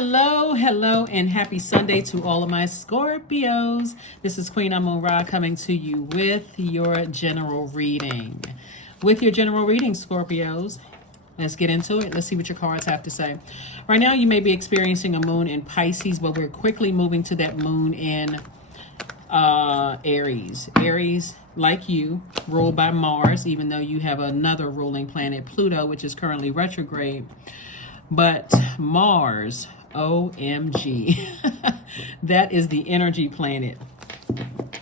Hello, hello, and happy Sunday to all of my Scorpios. This is Queen Amun Ra coming to you with your general reading. With your general reading, Scorpios, let's get into it. Let's see what your cards have to say. Right now, you may be experiencing a moon in Pisces, but we're quickly moving to that moon in Aries. Aries, like you, ruled by Mars, even though you have another ruling planet, Pluto, which is currently retrograde. But Mars, OMG, that is the energy planet.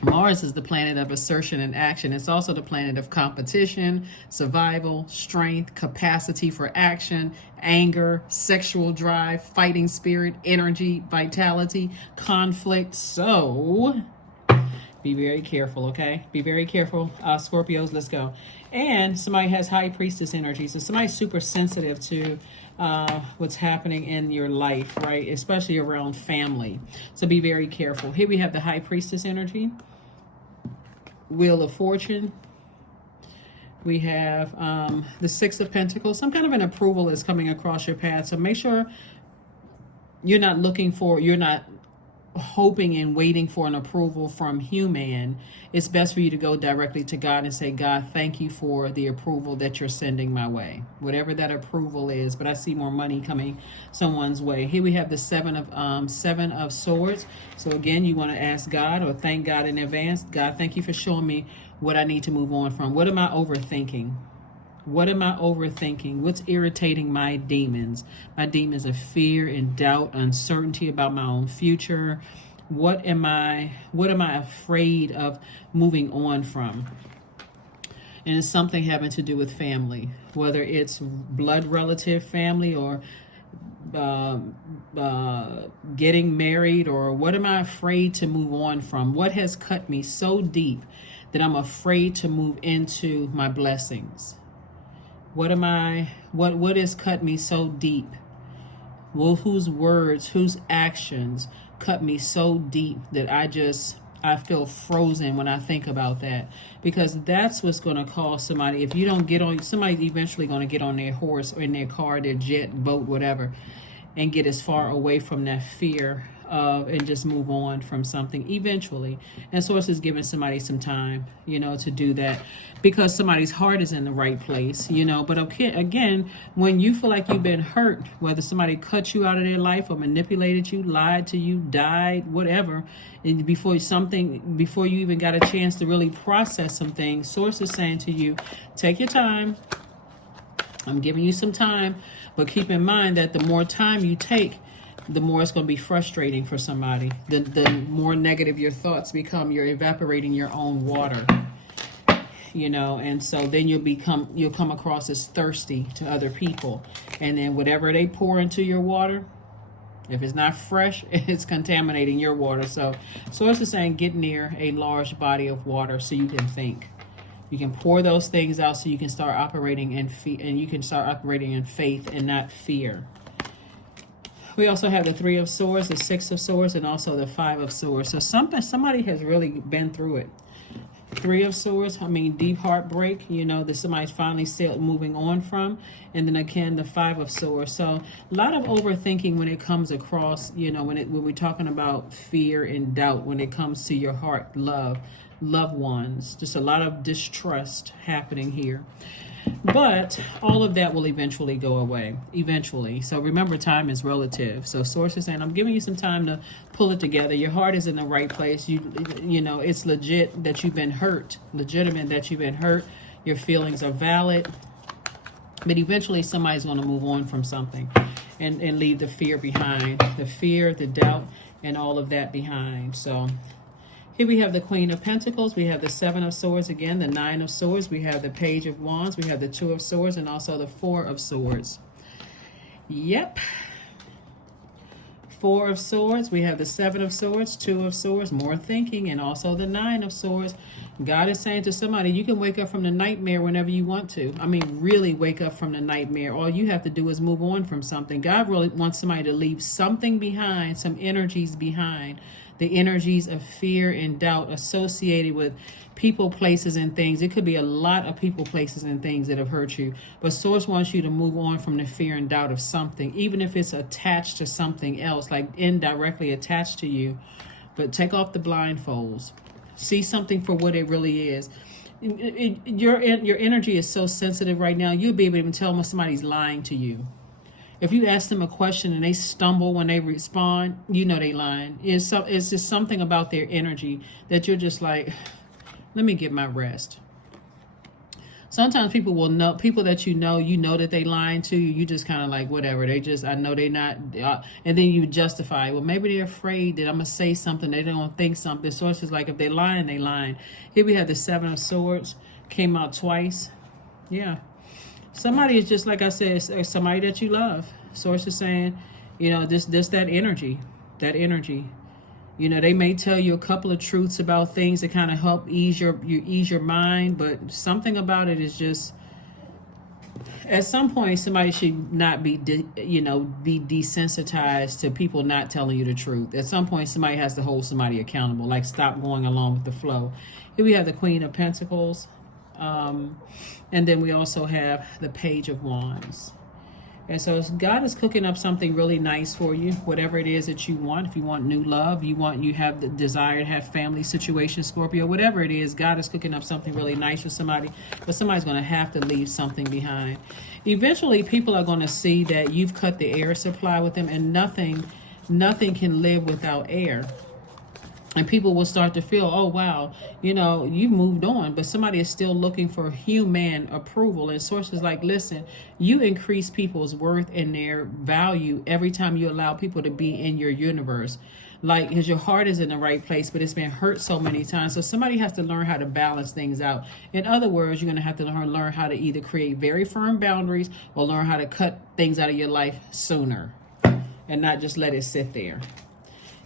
Mars is the planet of assertion and action. It's also the planet of competition, survival, strength, capacity for action, anger, sexual drive, fighting spirit, energy, vitality, conflict. So be very careful, okay? Be very careful, Scorpios. Let's go. And somebody has high priestess energy. So somebody's super sensitive to what's happening in your life, right? Especially around family. So be very careful. Here we have the high priestess energy. Wheel of Fortune. We have the Six of Pentacles. Some kind of an approval is coming across your path. So make sure you're not hoping and waiting for an approval from human. It's best for you to go directly to God and say, God, thank you for the approval that you're sending my way, whatever that approval is. But I see more money coming someone's way. Here we have the seven of swords. So again, you want to ask God or thank God in advance. God, thank you for showing me what I need to move on from. What am I overthinking? What am I overthinking? What's irritating my demons? My demons of fear and doubt, uncertainty about my own future. What am I afraid of moving on from? And it's something having to do with family, whether it's blood relative family or getting married, or what am I afraid to move on from? What has cut me so deep that I'm afraid to move into my blessings? What has cut me so deep? Well, whose words, whose actions cut me so deep that I feel frozen when I think about that? Because that's what's going to cause somebody, if you don't get on, somebody's eventually going to get on their horse or in their car, their jet, boat, whatever, and get as far away from that fear and just move on from something eventually. And Source is giving somebody some time, to do that, because somebody's heart is in the right place, But okay, again, when you feel like you've been hurt, whether somebody cut you out of their life or manipulated you, lied to you, died, whatever, and before you even got a chance to really process some things, Source is saying to you, take your time. I'm giving you some time, but keep in mind that the more time you take, the more it's going to be frustrating for somebody. The more negative your thoughts become, you're evaporating your own water, and so then you'll come across as thirsty to other people. And then whatever they pour into your water, if it's not fresh, it's contaminating your water. So Source is saying get near a large body of water so you can think. You can pour those things out so you can start operating in faith and not fear. We also have the Three of Swords, the Six of Swords, and also the Five of Swords. So somebody has really been through it. Three of Swords, deep heartbreak, that somebody's finally still moving on from. And then again, the Five of Swords. So a lot of overthinking when it comes across, when we're talking about fear and doubt, when it comes to your heart, loved ones. Just a lot of distrust happening here. But all of that will eventually go away. Eventually. So remember, time is relative. So Source is saying, I'm giving you some time to pull it together. Your heart is in the right place. It's legit that you've been hurt. Legitimate that you've been hurt. Your feelings are valid. But eventually somebody's going to move on from something and leave the fear behind. The fear, the doubt, and all of that behind. So here we have the Queen of Pentacles. We have the Seven of Swords again, the Nine of Swords. We have the Page of Wands. We have the Two of Swords and also the Four of Swords. Yep. Four of Swords. We have the Seven of Swords, Two of Swords, more thinking, and also the Nine of Swords. God is saying to somebody, you can wake up from the nightmare whenever you want to. Really wake up from the nightmare. All you have to do is move on from something. God really wants somebody to leave something behind, some energies behind, the energies of fear and doubt associated with people, places, and things. It could be a lot of people, places, and things that have hurt you. But Source wants you to move on from the fear and doubt of something, even if it's attached to something else, like indirectly attached to you. But take off the blindfolds. See something for what it really is. Your energy is so sensitive right now. You'll be able to even tell when somebody's lying to you. If you ask them a question and they stumble when they respond, you know they lying. It's just something about their energy that you're just like, let me get my rest. Sometimes people will know, people that you know that they lying to you. You just kind of like, whatever. I know they not. And then you justify, well, maybe they're afraid that I'm going to say something. They don't think something. So it's just like, if they lying, they lying. Here we have the Seven of Swords. Came out twice. Yeah. Somebody is just, like I said, somebody that you love. Source is saying, that energy. They may tell you a couple of truths about things that kind of help ease your mind, but something about it is just, at some point, somebody should not be desensitized to people not telling you the truth. At some point, somebody has to hold somebody accountable, like stop going along with the flow. Here we have the Queen of Pentacles. And then we also have the Page of Wands. And so God is cooking up something really nice for you, whatever it is that you want. If you want new love, you have the desire to have family situation, Scorpio, whatever it is, God is cooking up something really nice for somebody, but somebody's going to have to leave something behind. Eventually, people are going to see that you've cut the air supply with them, and nothing can live without air. And people will start to feel, oh, wow, you've moved on. But somebody is still looking for human approval. And Sources like, listen, you increase people's worth and their value every time you allow people to be in your universe. Like, because your heart is in the right place, but it's been hurt so many times. So somebody has to learn how to balance things out. In other words, you're going to have to learn how to either create very firm boundaries or learn how to cut things out of your life sooner and not just let it sit there.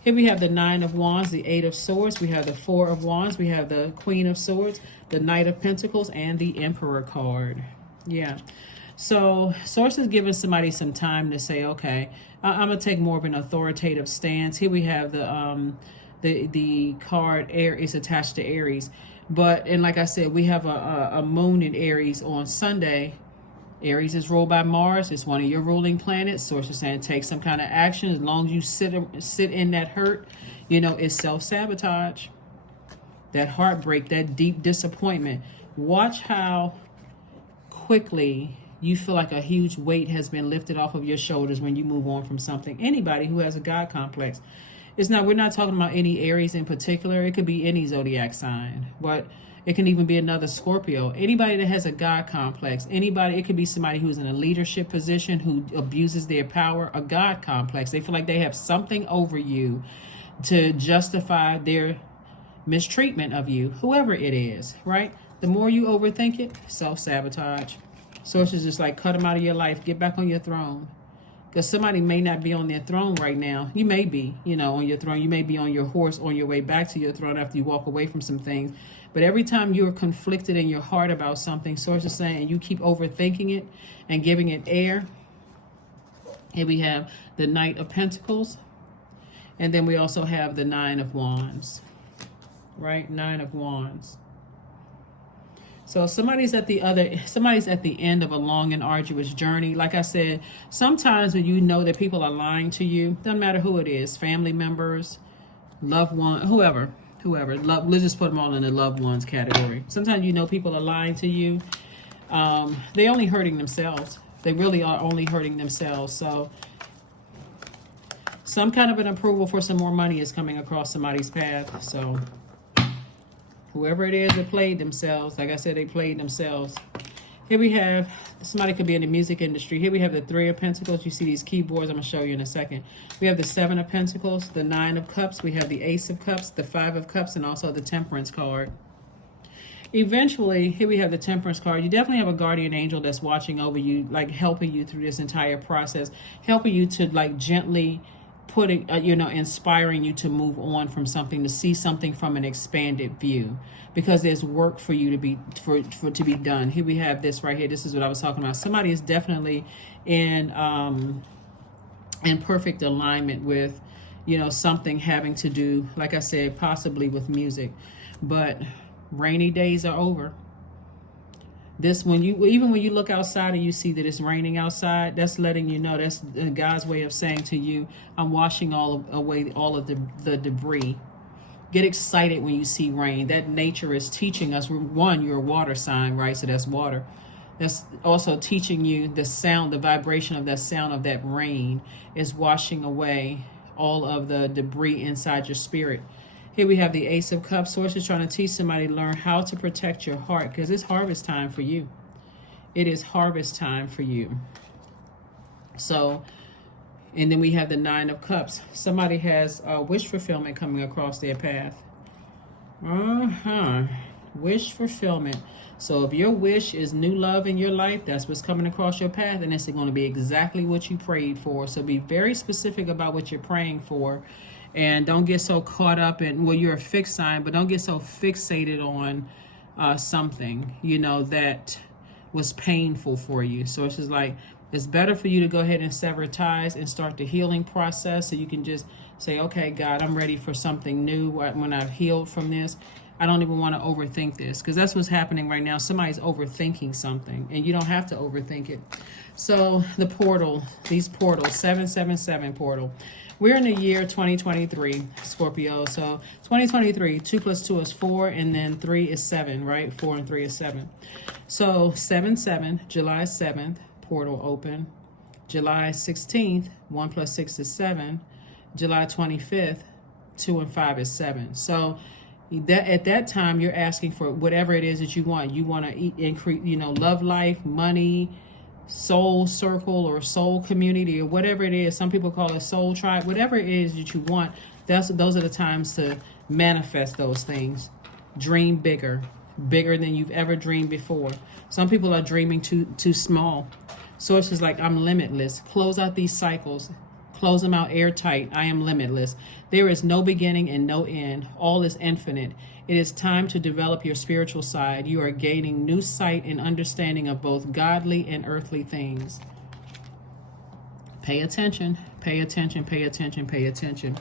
Here we have the Nine of Wands, the Eight of Swords. We have the Four of Wands. We have the Queen of Swords, the Knight of Pentacles, and the Emperor card. Yeah. So Source is giving somebody some time to say, okay, I'm going to take more of an authoritative stance. Here we have the card Air is attached to Aries. And like I said, we have a moon in Aries on Sunday. Aries is ruled by Mars. It's one of your ruling planets. Source is saying take some kind of action. As long as you sit in that hurt, it's self-sabotage. That heartbreak, that deep disappointment. Watch how quickly you feel like a huge weight has been lifted off of your shoulders when you move on from something. Anybody who has a God complex. We're not talking about any Aries in particular. It could be any zodiac sign. But it can even be another Scorpio. Anybody that has a God complex. It could be somebody who's in a leadership position who abuses their power. A God complex. They feel like they have something over you to justify their mistreatment of you. Whoever it is, right? The more you overthink it, self-sabotage. Sources just like, cut them out of your life. Get back on your throne. Because somebody may not be on their throne right now. You may be, on your throne. You may be on your horse on your way back to your throne after you walk away from some things. But every time you're conflicted in your heart about something, Source is saying, and you keep overthinking it and giving it air. Here we have the Knight of Pentacles. And then we also have the Nine of Wands. Right? Nine of Wands. So somebody's at the end of a long and arduous journey. Like I said, sometimes when you know that people are lying to you, doesn't matter who it is, family members, loved one, whoever, let's just put them all in the loved ones category. Sometimes people are lying to you. They're only hurting themselves. They really are only hurting themselves. So some kind of an approval for some more money is coming across somebody's path. So whoever it is that played themselves, like I said, they played themselves. Here we have, somebody could be in the music industry. Here we have the Three of Pentacles. You see these keyboards. I'm going to show you in a second. We have the Seven of Pentacles, the Nine of Cups. We have the Ace of Cups, the Five of Cups, and also the Temperance card. Eventually, here we have the Temperance card. You definitely have a guardian angel that's watching over you, like helping you through this entire process, helping you to like gently inspiring you to move on from something, to see something from an expanded view, because there's work for you to be done. Here we have this right here. This is what I was talking about. Somebody is definitely in perfect alignment with, you know, something having to do, like I said, possibly with music. But rainy days are over. This, when you, even when you look outside and you see that it's raining outside, that's letting you know, that's God's way of saying to you, I'm washing away all of the debris. Get excited when you see rain. That nature is teaching us. One, you're a water sign, right? So that's water. That's also teaching you the sound, the vibration of that sound of that rain is washing away all of the debris inside your spirit. Here we have the Ace of Cups. Source is trying to teach somebody to learn how to protect your heart, because it's harvest time for you. It is harvest time for you. So, and then we have the Nine of Cups. Somebody has wish fulfillment coming across their path. Wish fulfillment. So if your wish is new love in your life, that's what's coming across your path, and it's going to be exactly what you prayed for. So be very specific about what you're praying for, and don't get so caught up in, well, you're a fixed sign, but don't get so fixated on something, you know, that was painful for you. So it's just like, it's better for you to go ahead and sever ties and start the healing process, so you can just say, okay, God, I'm ready for something new. When I've healed from this, I don't even want to overthink this, because that's what's happening right now. Somebody's overthinking something, and you don't have to overthink it. So the portal, these portals, 777 portal. We're in the year 2023, Scorpio. So 2023, 2 plus 2 is 4, and then 3 is 7, right? 4 and 3 is 7. So 7-7, July 7th, portal open. July 16th, 1 plus 6 is 7. July 25th, 2 and 5 is 7. So that at that time, you're asking for whatever it is that you want. You want to increase, you know, love life, money, soul circle or soul community, or whatever it is. Some people call it soul tribe. Whatever it is that you want, those are the times to manifest those things. Dream bigger than you've ever dreamed before. Some people are dreaming too small. Sources like, I'm limitless. Close out these cycles. Close them out airtight. I am limitless. There is no beginning and no end. All is infinite. It is time to develop your spiritual side. You are gaining new sight and understanding of both godly and earthly things. Pay attention, pay attention, pay attention, pay attention.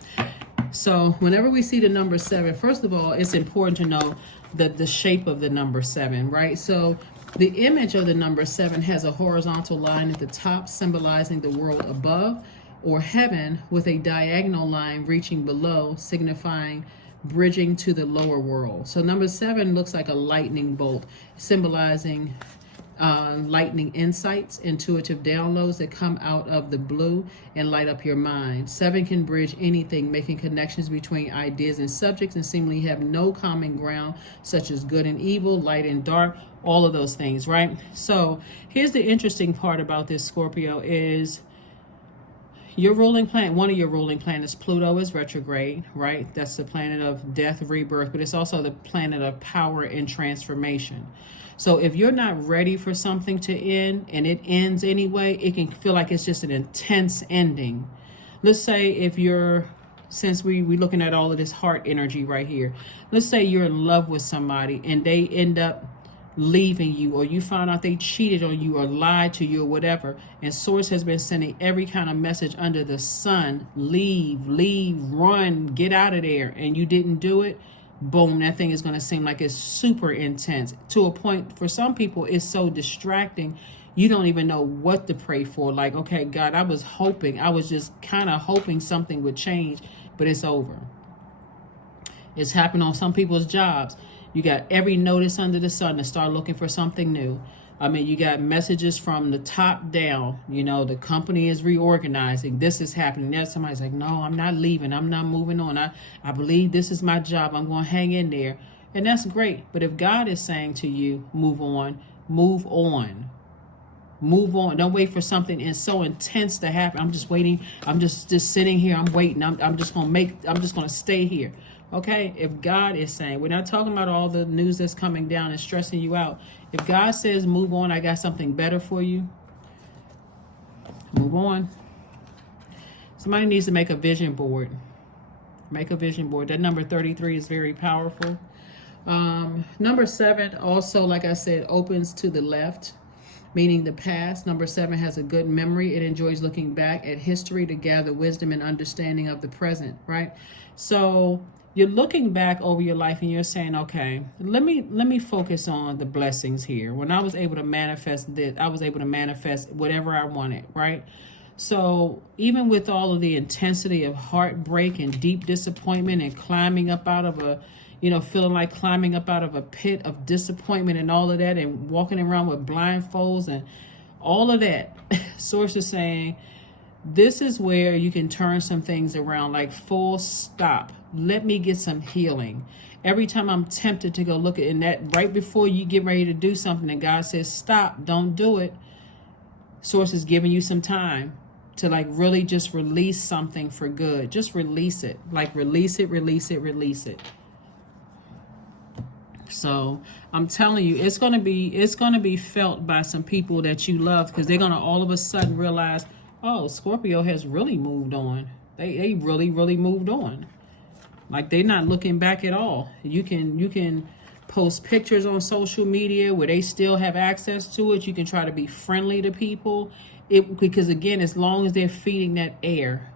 So whenever we see the number 7, first of all, it's important to know the shape of the number 7, right? So the image of the number 7 has a horizontal line at the top symbolizing the world above, or heaven, with a diagonal line reaching below, signifying bridging to the lower world. So number 7 looks like a lightning bolt, symbolizing lightning insights, intuitive downloads that come out of the blue and light up your mind. 7 can bridge anything, making connections between ideas and subjects, and seemingly have no common ground, such as good and evil, light and dark, all of those things, right? So here's the interesting part about this, Scorpio, is your ruling planet, one of your ruling planets, Pluto, is retrograde, right? That's the planet of death, rebirth, but it's also the planet of power and transformation. So if you're not ready for something to end, and it ends anyway, it can feel like it's just an intense ending. Let's say if you're, since we're looking at all of this heart energy right here, let's say you're in love with somebody and they end up leaving you, or you found out they cheated on you or lied to you or whatever, and Source has been sending every kind of message under the sun, leave, run, get out of there, and you didn't do it, boom, that thing is going to seem like it's super intense, to a point for some people it's so distracting you don't even know what to pray for. Like, okay, God, I was just kind of hoping something would change, but it's over. It's happened on some people's jobs. You got every notice under the sun to start looking for something new. I mean, you got messages from the top down. You know, the company is reorganizing. This is happening. There's somebody's like, no, I'm not leaving. I'm not moving on. I believe this is my job. I'm going to hang in there. And that's great. But if God is saying to you, move on, move on. Move on. Don't wait for something so intense to happen. I'm just waiting. I'm just sitting here. I'm waiting. I'm just going to stay here. Okay, if God is saying, we're not talking about all the news that's coming down and stressing you out. If God says, move on, I got something better for you, move on. Somebody needs to make a vision board. Make a vision board. That number 33 is very powerful. Number 7 also, like I said, opens to the left. meaning the past. Number 7 has a good memory. It enjoys looking back at history to gather wisdom and understanding of the present, right? So you're looking back over your life and you're saying, okay, let me focus on the blessings here. When I was able to manifest this, I was able to manifest whatever I wanted, right? So even with all of the intensity of heartbreak and deep disappointment and climbing up out of a, feeling like climbing up out of a pit of disappointment and all of that, and walking around with blindfolds and all of that, Source is saying, this is where you can turn some things around, like full stop. Let me get some healing. Every time I'm tempted to go look at, in that right before you get ready to do something and God says, stop, don't do it. Source is giving you some time to like really just release something for good. Just release it. Like release it, release it, release it. So I'm telling you, it's gonna be felt by some people that you love, because they're gonna all of a sudden realize, oh, Scorpio has really moved on. They really, really moved on. Like they're not looking back at all. You can post pictures on social media where they still have access to it. You can try to be friendly to people. Because again, as long as they're feeding that air,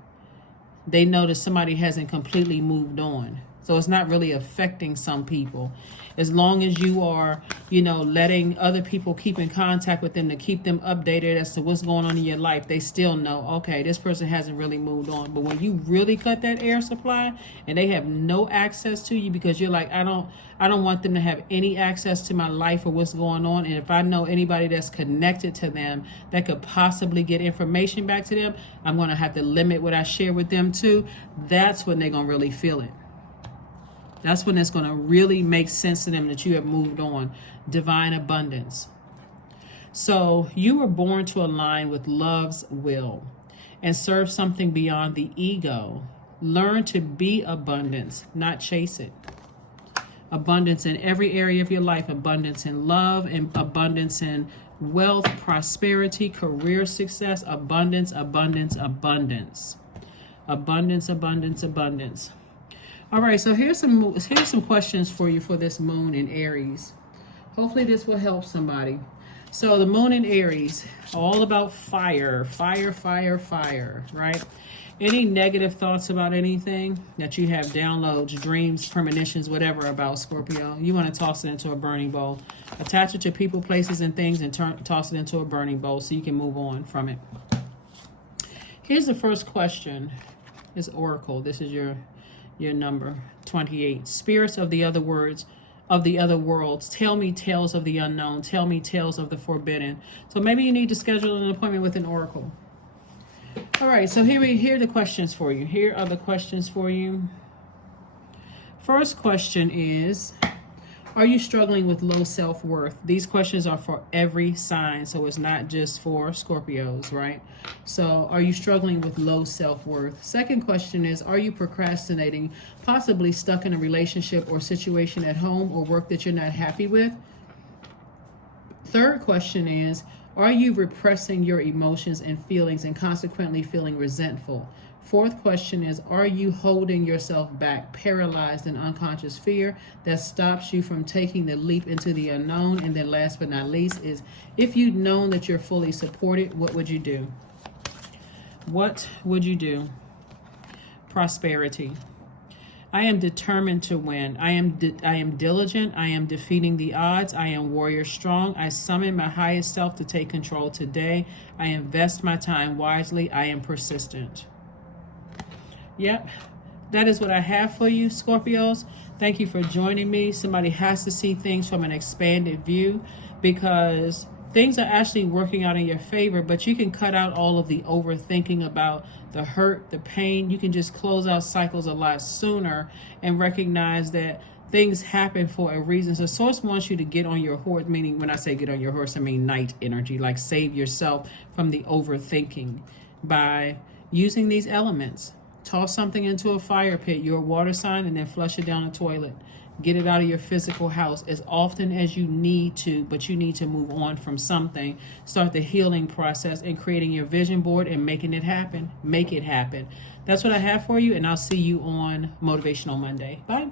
they know that somebody hasn't completely moved on. So it's not really affecting some people. As long as you are, letting other people keep in contact with them to keep them updated as to what's going on in your life, they still know, okay, this person hasn't really moved on. But when you really cut that air supply and they have no access to you, because you're like, I don't want them to have any access to my life or what's going on. And if I know anybody that's connected to them that could possibly get information back to them, I'm going to have to limit what I share with them too. That's when they're going to really feel it. That's when it's going to really make sense to them that you have moved on. Divine abundance. So you were born to align with love's will and serve something beyond the ego. Learn to be abundance, not chase it. Abundance in every area of your life. Abundance in love, and abundance in wealth, prosperity, career success. Abundance, abundance, abundance. Abundance, abundance, abundance. All right, so here's some questions for you for this moon in Aries. Hopefully this will help somebody. So the moon in Aries, all about fire, fire, fire, fire, right? Any negative thoughts about anything that you have, downloads, dreams, premonitions, whatever about Scorpio, you want to toss it into a burning bowl. Attach it to people, places, and things, and toss it into a burning bowl so you can move on from it. Here's the first question. It's Oracle. This is your number 28. Spirits of the other worlds, tell me tales of the unknown, tell me tales of the forbidden. So maybe you need to schedule an appointment with an oracle. All right, so here are the questions for you. Here are the questions for you. First question is, are you struggling with low self-worth? These questions are for every sign, so it's not just for Scorpios, right? So are you struggling with low self-worth? Second question is, are you procrastinating, possibly stuck in a relationship or situation at home or work that you're not happy with? Third question is, are you repressing your emotions and feelings and consequently feeling resentful? Fourth question is, are you holding yourself back, paralyzed in unconscious fear that stops you from taking the leap into the unknown? And then last but not least is, if you'd known that you're fully supported, what would you do? What would you do? Prosperity. I am determined to win. I am diligent. I am defeating the odds. I am warrior strong. I summon my highest self to take control today. I invest my time wisely. I am persistent. Yep, that is what I have for you, Scorpios. Thank you for joining me. Somebody has to see things from an expanded view, because things are actually working out in your favor, but you can cut out all of the overthinking about the hurt, the pain. You can just close out cycles a lot sooner and recognize that things happen for a reason. So Source wants you to get on your horse, meaning when I say get on your horse, I mean night energy, like save yourself from the overthinking by using these elements. Toss something into a fire pit, your water sign, and then flush it down the toilet. Get it out of your physical house as often as you need to, but you need to move on from something. Start the healing process and creating your vision board and making it happen. Make it happen. That's what I have for you, and I'll see you on Motivational Monday. Bye.